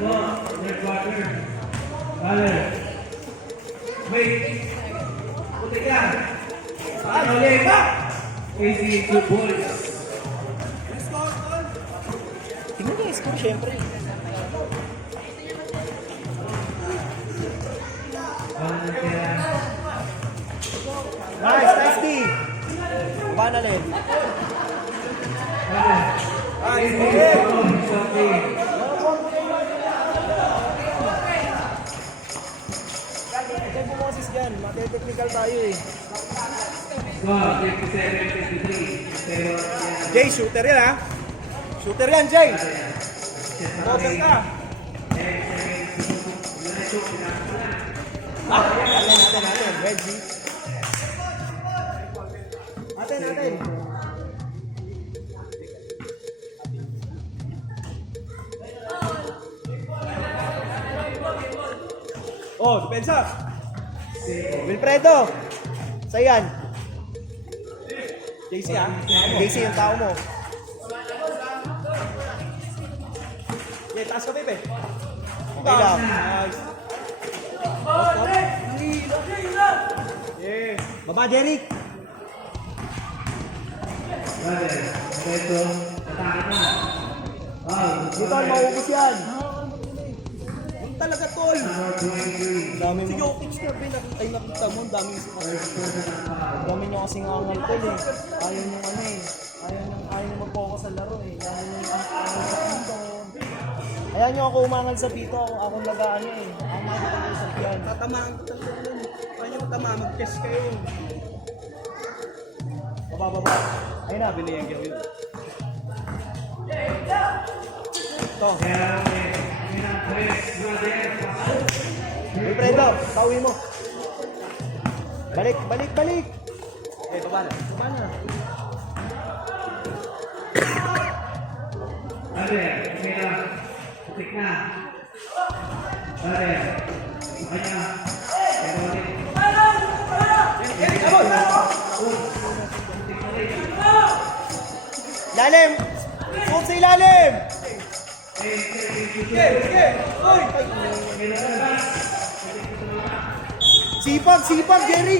Third quarter. Vale. Wait. Puti ka. Ano lima? Easy 2 points. Tingnan niya yung score, syempre. Nice, nice D. Baba na rin. Nice, D. Diyan bumoses dyan. Mati-technical tayo eh. Score 57-53. Jay, shooter yan ha. Shooter yan, Jay. Shooter ka. Natin. Reggie. Natin. Oh, depensa. Wilfredo. Sayan. JC ha. JC yung tao mo. Yeah, taas ka, Pepe. Okay lang. Nice. Yeah. Baba, Derek. Ito. Atake na. Dito, maubos yan. Ang talaga, tol. Dami mo. Jokic na, ay nakita mo. Ang dami dami nyo kasing angal, tol eh. Ayaw nyo ano eh. Ayaw nyo mag-focus sa laro eh. Ayaw nyo ayaw nyo ako umangal sa pito. Akong lagaan nyo eh. Ako makikipag-usap yan. Tatamaan ko talaga nun. Ayaw nyo tama, mag-test kayo. Baba. Ayun na, bili yung gawin yun. Ito. Wilfredo, tawin mo. Balik. Baba na. Putik na. Ilalim! Suot sa ilalim! Sipag, Jerry!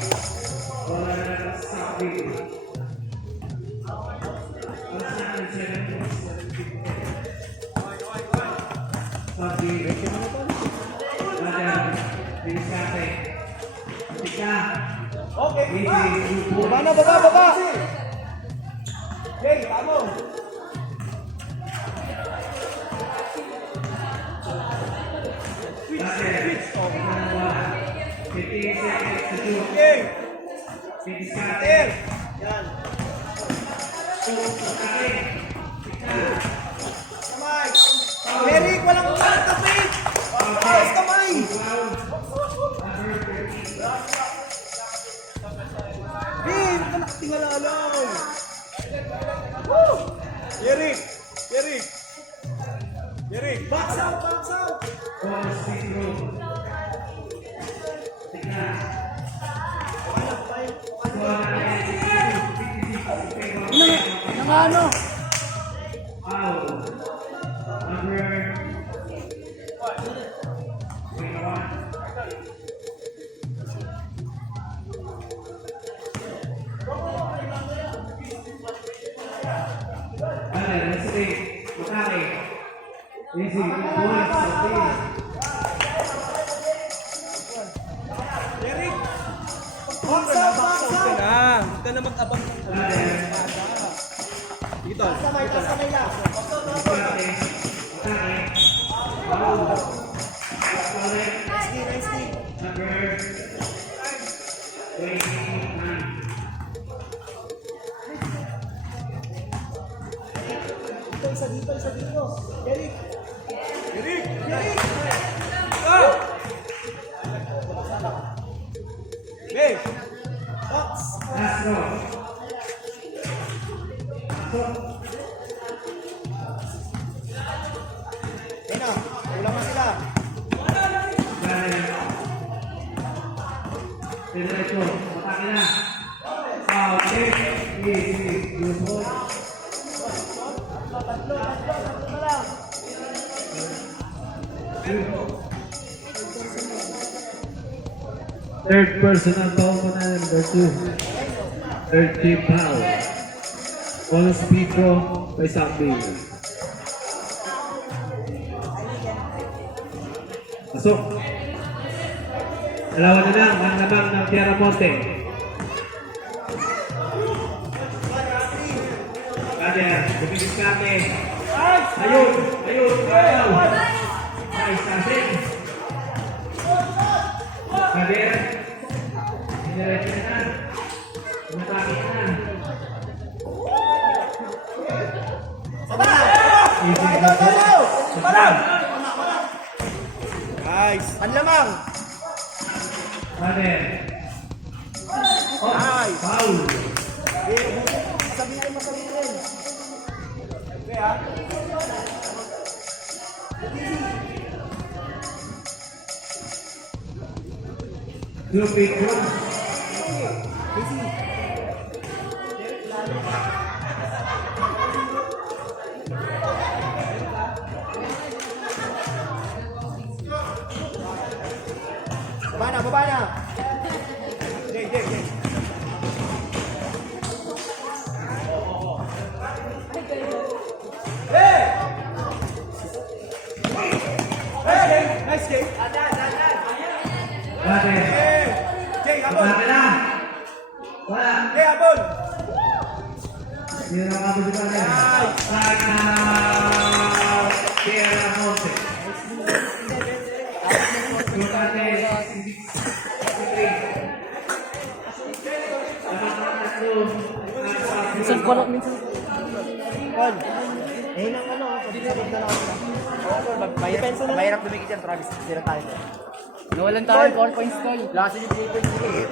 Okay, baba! Jay, tamo! Switch! Okay! Scatter! Yan! Kamay! Eric, walang kapit! Ayos kamay! Hey, huwag ka nakatingala lang! Eric! Box out! Ano? Eric! Box out! Huwag ka na mag-abang ng dito. Samay lang. Nice. Dito. Eric! Go! Hey! Box! Ulang na sila. Diretso, atake na. Okay. Third personal foul mo na, number 2. Third team foul. All speed throw by Sambil. Pasok. Dalawa na lang, ang lamang ng Pieramonte. Kader, bumilis kami. Ayun, ayun, ayaw. Ay, sasing. Kader, indiretso na. Umatake na. Nice. Panlamang. Kader. Oh, Nice. foul. Masabihin, masabihin. Okay, ha? Two big one. Baba na, baba na. Jay. Hey! Nice game. Kader. Jay, habol. Umatake na. Wala. Jay, habol. Hindi na makabuli pa rin. Timeout! Pieramonte. Duterte, 63. Minsan ko lang, minsan. Paul, nang ano, pag-isabot na lang ako. Mahirap dumikit yan, Travis. Sira tayo. Nawalan tayo 4 points, Tol. Lasa yung 3 points sige.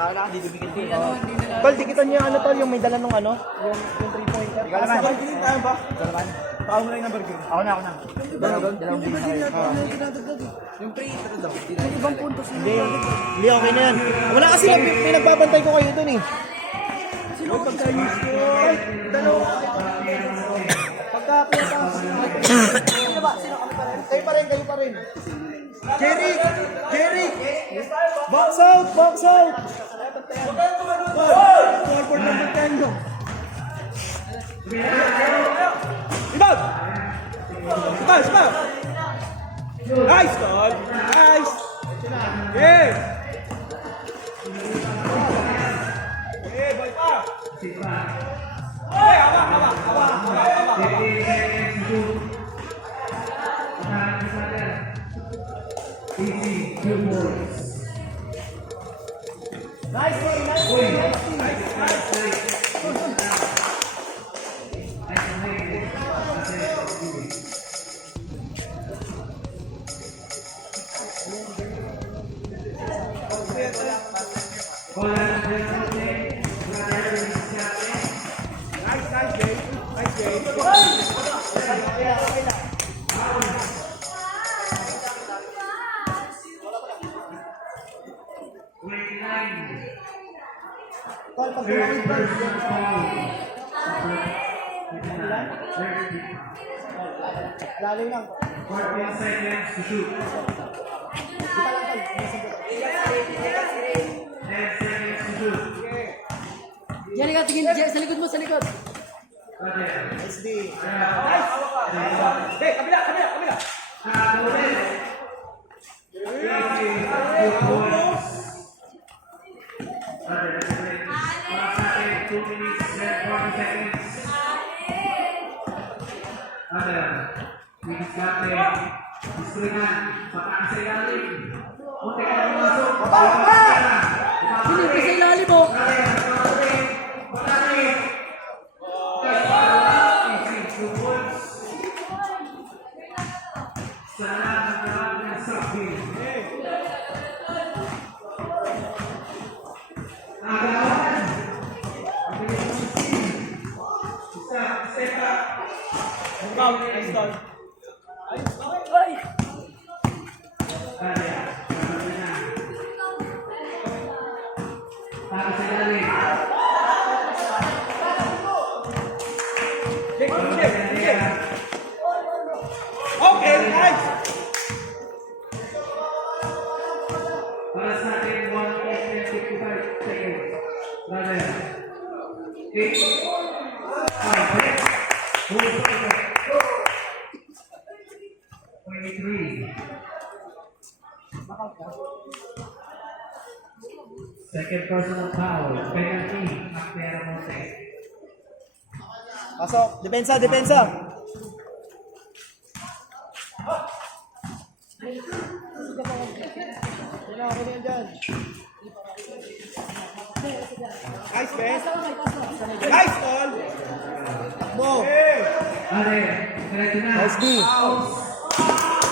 Wala, hindi dumikit din. Hindi na lang. Tol, dikitan niyo yung ano, Tol, yung may dala nung ano, yung 3-pointer. Ikaw naman. Tayo ba? Ikaw naman. Pakaw mo na yung number game. Ako na. Dalawang game na kayo. Yung pre, ito daw. Yung ibang puntos hindi. Hindi, okay na yan. Wala kasi may nagbabantay ko kayo dun eh. Sino pagka-use ko? Dalawa. Pagka-pagka. Sino ba? Sino kami pa rin? Kayo pa rin. Jerry! Box out! Forward number 10 nyo. Ibag! Iba! Nice, Tol! Nice! Yeah! Yeah, boy pa! Hey, hawa! 50 seconds to shoot. Easy, 2 points. Nice play! Nice, Jay! Tol, pag gumamit ba? Lalo lang. 14 seconds to shoot. 10 seconds to shoot. Yan ka, tingin. Sa likod mo, sa likod. SD. Nice! Hey, kabila! Sino sa ilalim mo? Okay, nice! Second personal foul. Penalty. Akpera Monte. Pasok. Depensa, depensa. Nice, Ben. Nice, all. Mo. Ate, diretso na. Nice, B.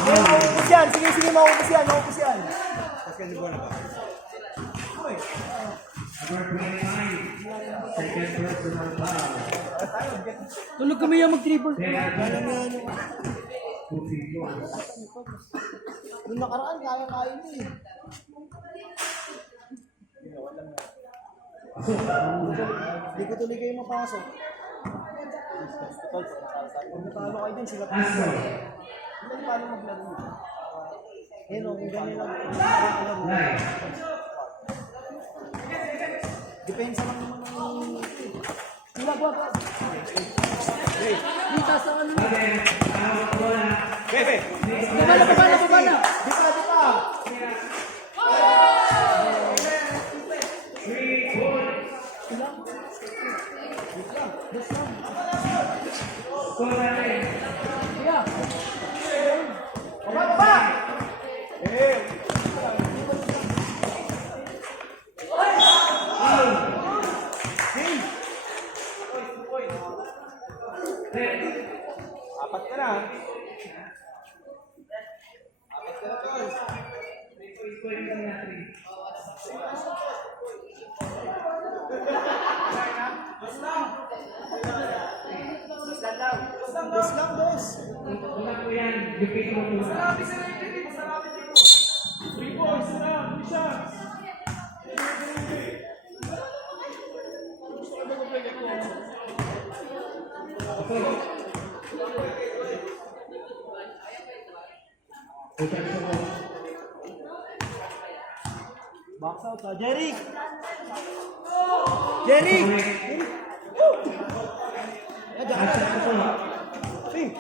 Maubos yan. Sige, sige, maubos yan. Maubos yan. Number 25. Second personal foul. Tulog kami yung mag-dribble. Penalty. 2 goals. Yung nakaraan, kaya-kaya mo eh. Hindi ko tuloy kayo mapasok. Kung natalo kayo din, sila pa. Astro. Hindi paano maglaro. Eh no, kung ganyan lang. Live. Depensa lang naman ang... Wag. Dito sa ano. Ate, tawag ko na. Bebe! Babala. Di pa! 3 points. Score natin. Yeah. Baba! Apat ka na. Dos lang, dos. Una po yan. Lupit mo po. Box out ha. Jerry! Jerry! Asa ko po. Hey!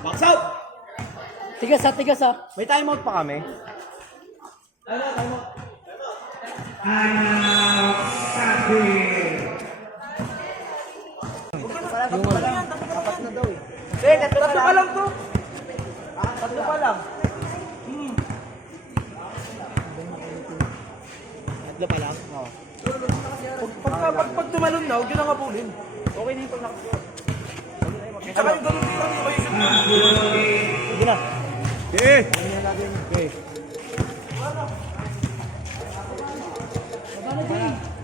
Box out! Tigas ha. May timeout pa kami. Ano, timeout? Sabi. Apat na daw eh. Tatlo pa lang to. Tatlo pa lang. Tatlo pa lang? Oo. Pag tumalon na, huwag yun ang habulin. Okay na yung pag nakakuha. Tsaka yung ganun dito, yung kayo yung... Sige na. Okay. Okay.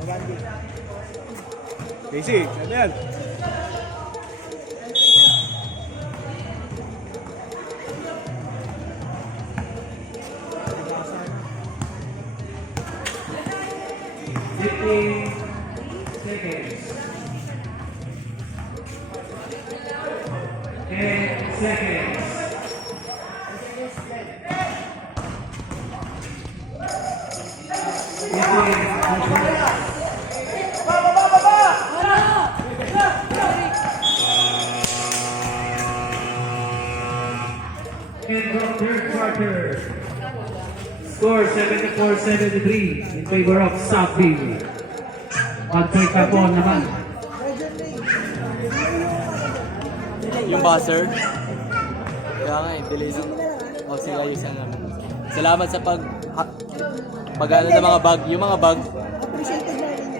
Magandi. Casey, ano yan? Seconds. 10 seconds. End of third quarter. Score 74-73 in favor of South Beach. 1 point pa po naman. Yung buzzer. Kaya nga eh, delay lang. O sila yung sana. Salamat sa pag ano ng mga bag. Yung mga bag. Appreciated na rin.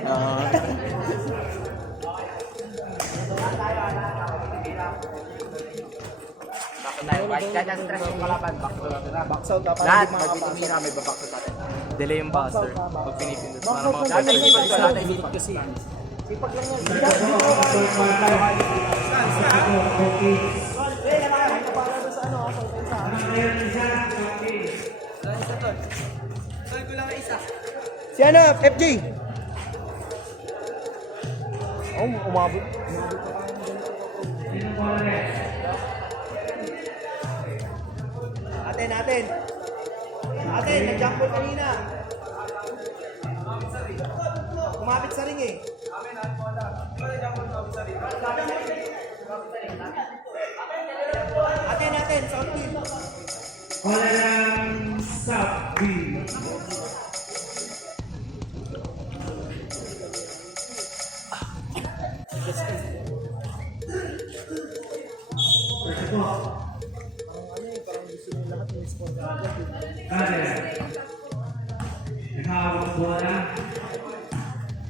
Box out dapat. Lahat, pag itumira, may babox out natin. Delay yung buzzer. Pag pinipindot. Para mga Lahat ay hindi pa lahat ay hindi kasi. Sipag lang yan. Para doon sa ano, sa pensa. Si ano, FJ? Oh, umabot. Atin. Nag-jump ball kanina. Kumapit sa ring eh. First po. Cutter. Nakahawak ang bola.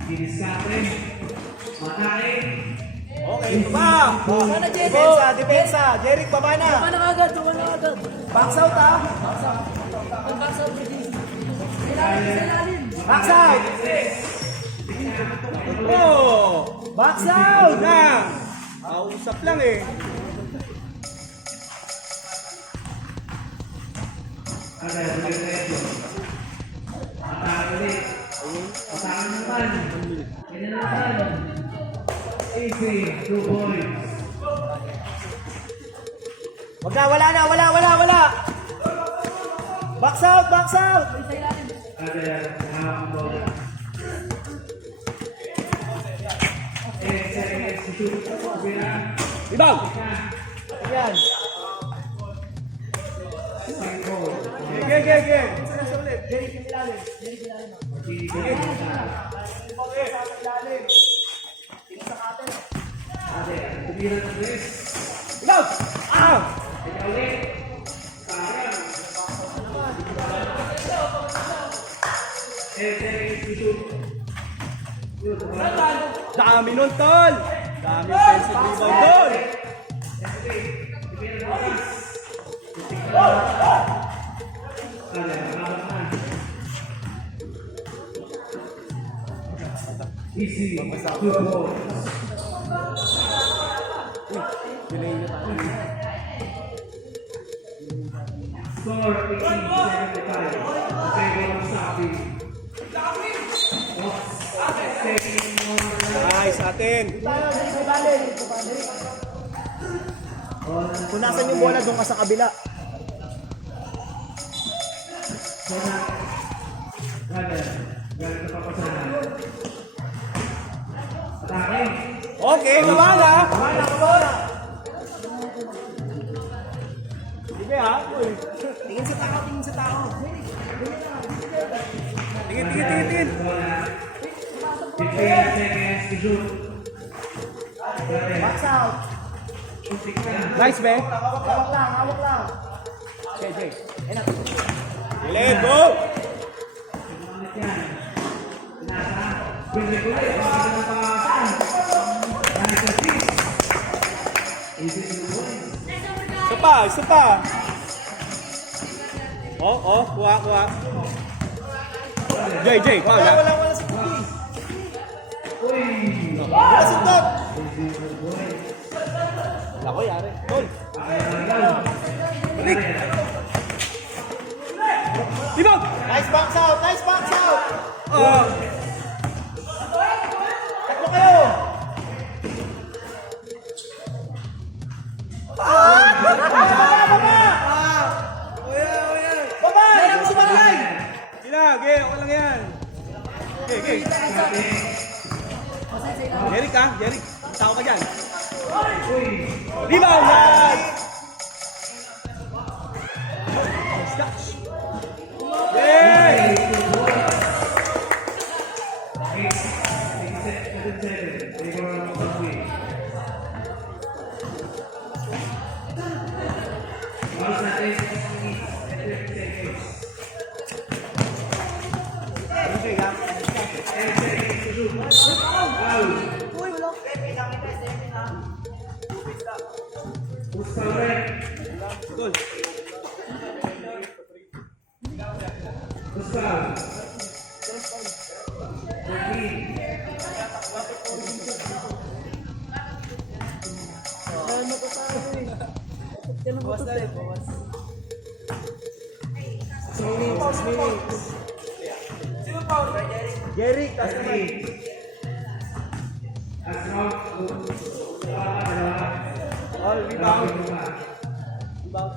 Diniskate. Matay. Okay, baba! Depensa, depensa! Jeric, baba na! Tuma na agad, tuma na agad. Box out ha! Ang box out si JC. Ilalim. Box out! Oh! Box out na! Kausap lang eh. Cutter. Diretso. Matay ulit. Atakan naman. Ganyan naman. Easy. 2 points. Wag na, wala! Box out, box out! Cutter. Nakahawak ang bola. 10 seconds to shoot. Bira. Rebound! Ayan. Second goal. Ge. Sa ulit. Jeric yung ilalim. Martini Bira. Cutter. Tumira ng tres. Rebound! Ah! Ikaw ulit. Sayang. 10 seconds to shoot. Shoot. Dami nun, tol! Dami offensive rebound doon! Easy. 2 points. Score 18-75. Favor of Sabi. Nice, atin! Kung nasan yung bola, doon ka sa kabila. Atake. Okay, kabala! Sige ha? Uy. Tingin sa tao, tingin sa tao. Tingin. 15 seconds to shoot. Box out. Nice, be. Hawak lang. JJ. Let go! Ulit yan. Nasa. Kulit. Baka na pangasan. Nasa 6. 82 points. Isa pa. Oh, kuha. JJ, foul ha? Wala si Pugi. Uy. Wala si Tot. 82 points. Ako, yari. Tol. Balik. Rebound! Nice box out! Oh. Tatlo kayo! Baba! Meron ko sumalay! Sila, okay lang yan. Okay. Jeric ha? Jeric, tao ka dyan. Rebound! Nice! Yay! Gol. Jeric, tas naman. All rebound. Rebound.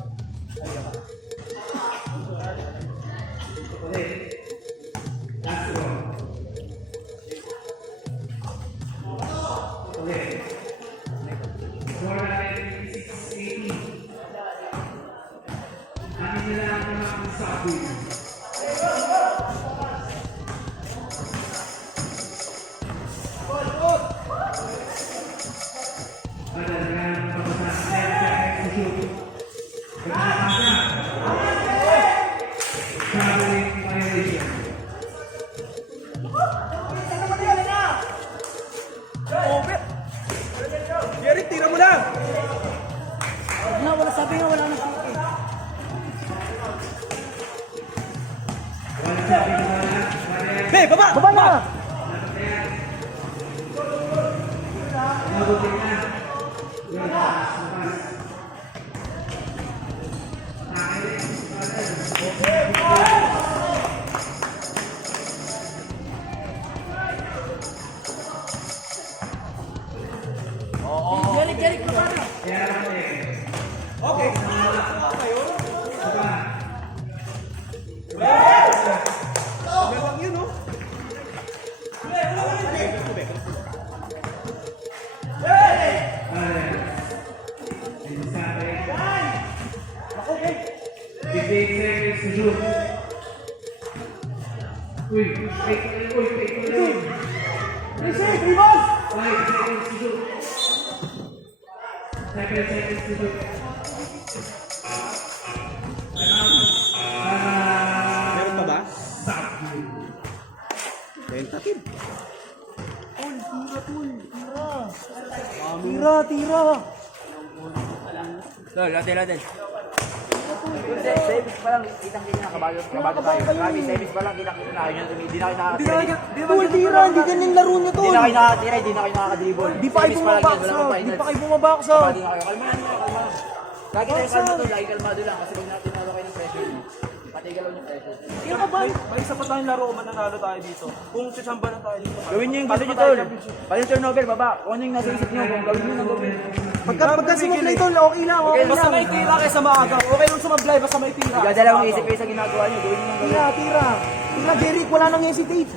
mo lang! Wala sabi nga, wala nang PK. Be, baba! Baba na! Jerik, baba na. Okay. Meron yun, no? Meron pa ba? Tentative. Tira. Tol, latin. Service pa lang, kitang-kita na, kabado tayo. Grabe, service pa lang, kitang-kita na. Hindi na kayo nakakatira. Tol, tira. Hindi ganyan laro nyo, Hindi tol. na kayo nakakatira, hindi na kayo nakakadribble. Di pa kayo bumabaksaw. Kabado na kayo. Kalma lang. Lagi tayo kalma tol, lagi kalmado lang. Kasi pag natin kayo ng pressure, patigalaw yung pressure. Tira ka ba? May isa pa tayong laro, mananalo tayo dito. Kung sasamba na tayo dito. Gawin niyo yung gusto niyo tol. Pag yung turnover, baba. Kung ano yung nasa isip niyo, kung gawin niyo ng gawin. Pagka sumublay, tol, okay lang. Basta may tira kaysa maaga. Okay lang sumablay, basta may tira. Dadalawang isip kayo sa ginagawa niyo, gawin niyo ng gawin. Tira. Tira, Jeric, wala nang hesitate.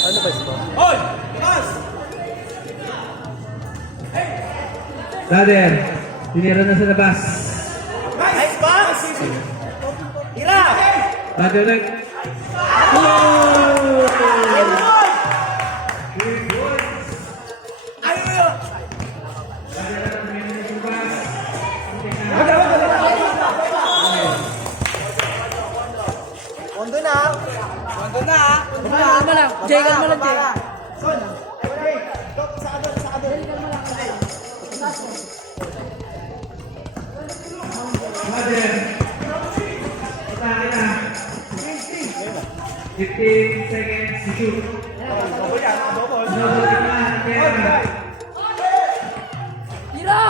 Ano ba ito? Hoy! Mas! Brother, tinira na sa labas. Nice pass! Tira! Brother, right. Kondo na! Kalma lang. Jay, kalma lang, Jay. Brother, atake na. 15 seconds to shoot. Double na, kaya. Tira!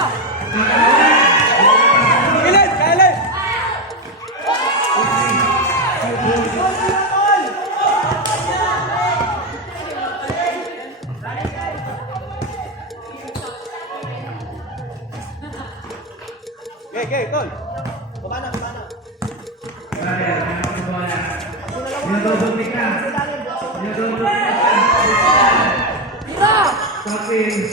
Kailan! Okay, tol. Baba na. Brother, kaya ko bola. Double pick na. Double pick na. Tira! Stopping.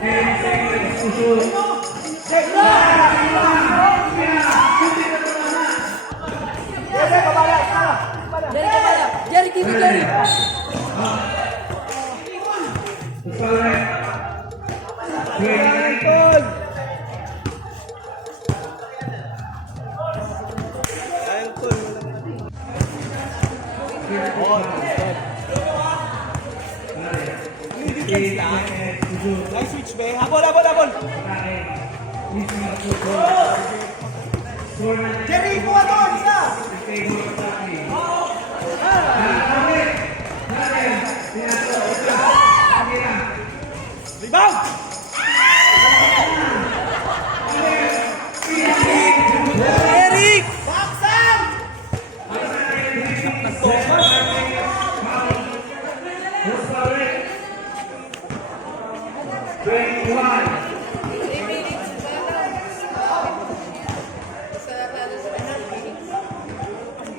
10 seconds to shoot. Jerik, ini Jerik. Foul. 29. Tol! Ayun, tol. Nice switch, be. Habol! Jerry, kuha to! Isa! Rebound! Eric! Baksan!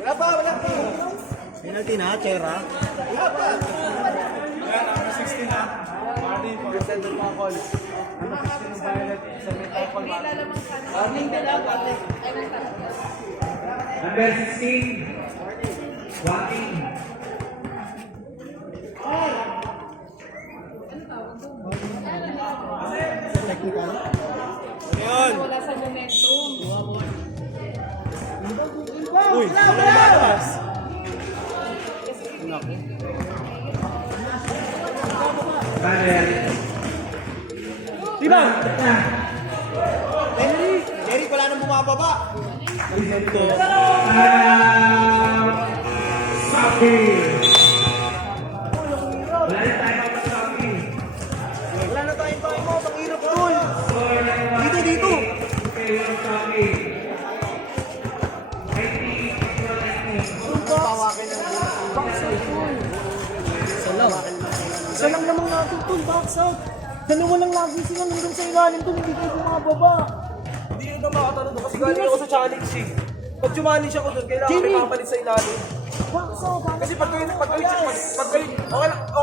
Wala pa! Penalty na, Chera. Wala pa! Yan, number 16 na. Martin, present ng mga calls. Number 16 ng Violet, sa may topal Martin. Number 16. Walking. Ayun! Wala sa momentum. Uy, ano lumalabas? Banner. Diba? Eric, wala nang bumababa. Sabi. Wala na tayo magsasabi. Wala na tayong time out. Ang hirap tol. Dito. Sabi. Isa lang namang natin tol. Box out. Dalawa lang lagi sila nandun sa ilalim tol. Hindi kayo bumababa. Hindi yun ba makatanong doon kasi galing ako sa challenge eh. Pag challenge ako doon, kailangan Jimmy! may papalit sa ilalim. Box out. Kasi pag kayo, okay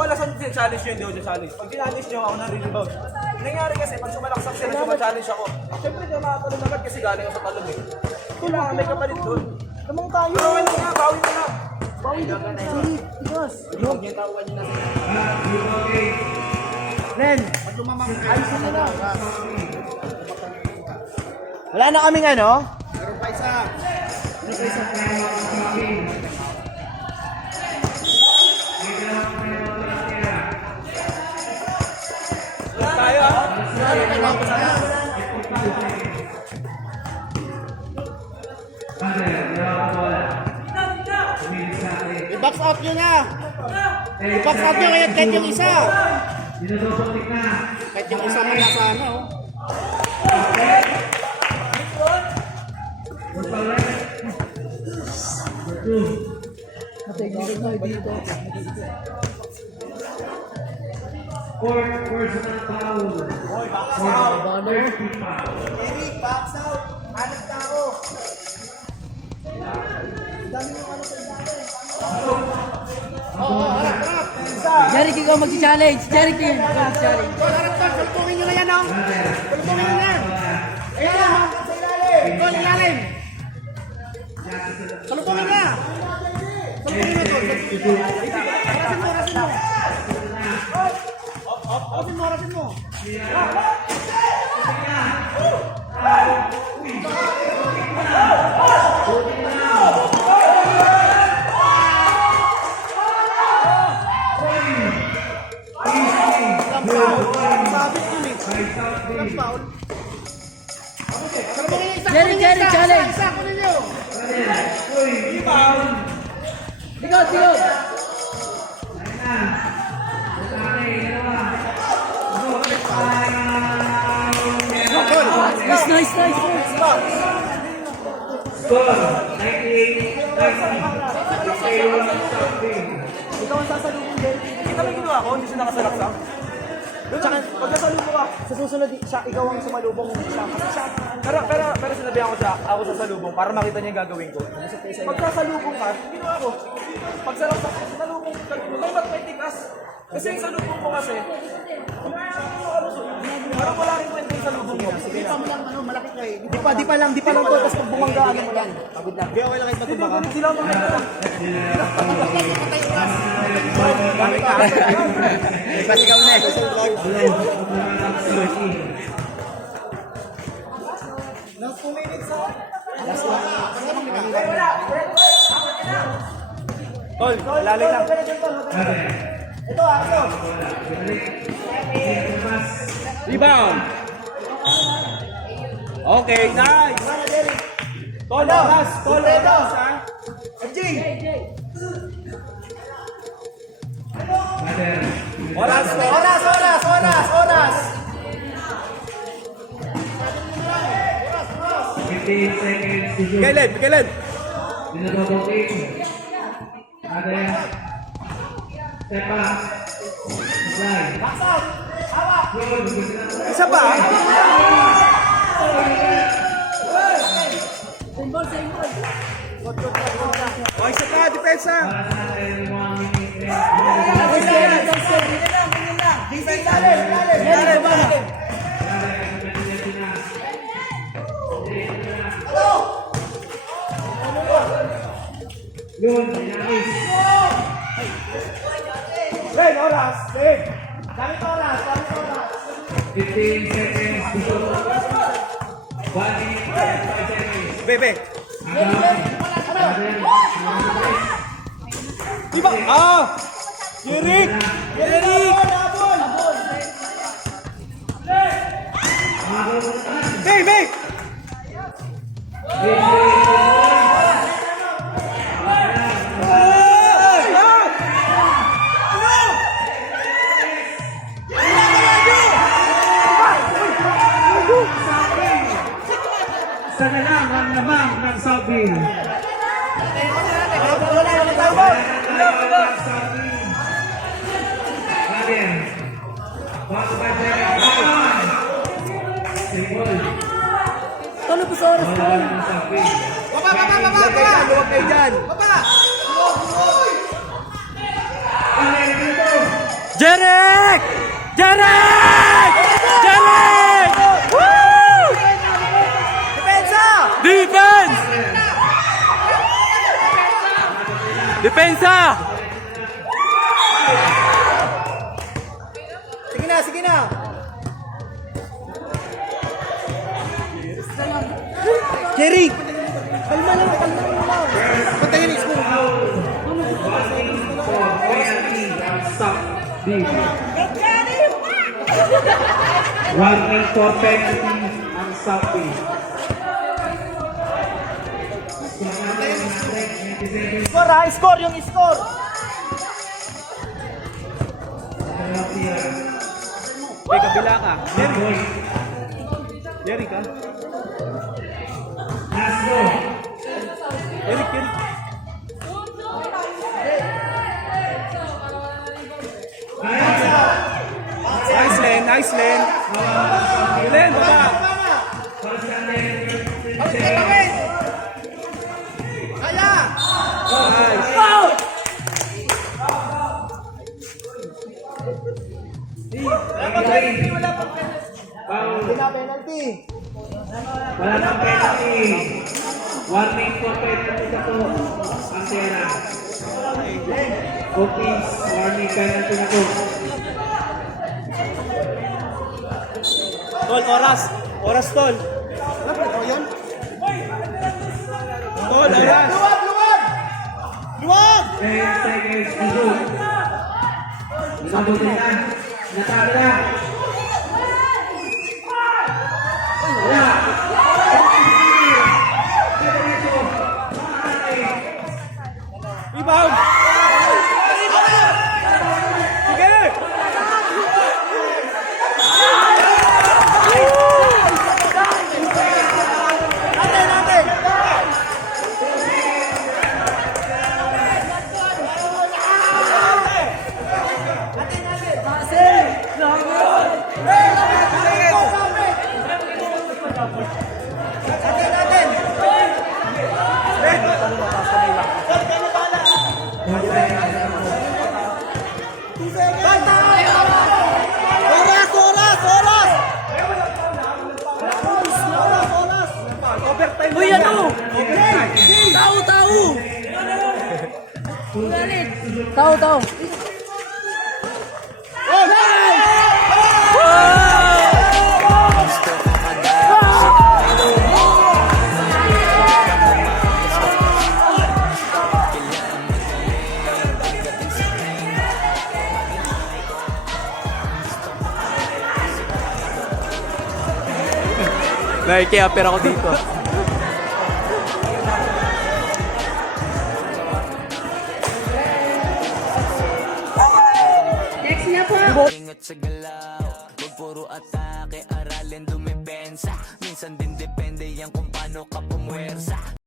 lang sa challenge nyo, hindi ako sa challenge. Pag challenge nyo, ako nare-rebound. Nangyari kasi, pag sumalaksak sila, challenge ako. Siyempre, hindi ako makatanong agad kasi galing ako sa talon eh. Kailangan may kapalit doon. Namang tayo. Pero okay lang nga, bawi mo na. Bawi na ka na. Tigas. Ren, pag lumamang ayos na na. Wala na kaming ano? Meron pa isa. Tayo ah. I-box out nyo na. I-box out nyo kahit yung isa. Dinodobotik na. Kahit yung isa man nasa ano. Fourth personal foul. Eric, box out. Hanap tao. Jeric, ikaw mag-challenge. Jeric, ikaw mag-challenge. Harap tol, salpungin nyo na yan oh. Salpungin nyo na. Ayan na, sa ilalim. Tol, ilalim. Salpungin na. Salpungin na tol. Orasin mo. Jeric, challenge. Likod. Nice. Score 98-90. Ikaw ang sasalubong din. Kita mo yung ginawa ko, hindi siya nakasalaksak. Doon, pag nasalubong ka, Sa susunod, siya, ikaw ang sumalubong siya. Kasi siya, pero sinabihan ko siya, ako sasalubong para makita niya yung gagawin ko. Pag sasalubong ka, ginawa ko. Pag salubong ka, may tikas. Kasi yung salubong mo kasi, parang wala rin kwento yung salubong mo. Sige na. di pa lang to, tapos pag bumangga, ano mo lang. Pagod na. Di okay lang kahit matubaka. Sila mo na. Pasigaw na eh. Last 2 minutes ha? Last 1. Tol, lalim lang. Ito ha, ito. Rebound. Okay, nice. Tol, last. Tol, last, ha? MJ! Oras. 15 seconds to shoot. Kailan? Dinodobotik. Ada. Step back. Slide. Box out! Hawak! Good. Isa pa? O, isa pa, depensa. Para sa atin, 1 minute. Ilalim! Yun, nice. Ren, oras. Ren. Damit oras! 15 seconds to shoot. 1 minute, 5 seconds. Bebe. Hanggang Diba? Ah! Yerik! Yerik! Bay! Bay! Isa na lang ang lamang ng Southville. Tolo po sa oras ko. Huwag kayo dyan! Jeric! Jeric! Jeric! Depensa! Defense! Depensa! Sige na, sige na! Jerry! Kalma lang, kalma lang. Patayin yung school. Warning for penalty ang Southville. Score ha, score yung score! May kabila ka. Jerry! Jerry ka? Eric, Eric. Nice lane, nice lane. Lane, baba. Nice. Penalty. Wala pang penalty. Warning for penalty na to. Antena. Okay, warning penalty na to. Tol, oras. Oras, tol. Tol, oras. Luwag! 10 seconds to go. Nabuti na. Natalo na. Wala. Rebound! Sige! Natin! Uy, ano? Tao! Tao! Nakikiapir ako dito. Next na po. Ingat sa galaw, huwag puro atake, aralin dumipensa. Minsan din depende yan kung paano ka pumwersa.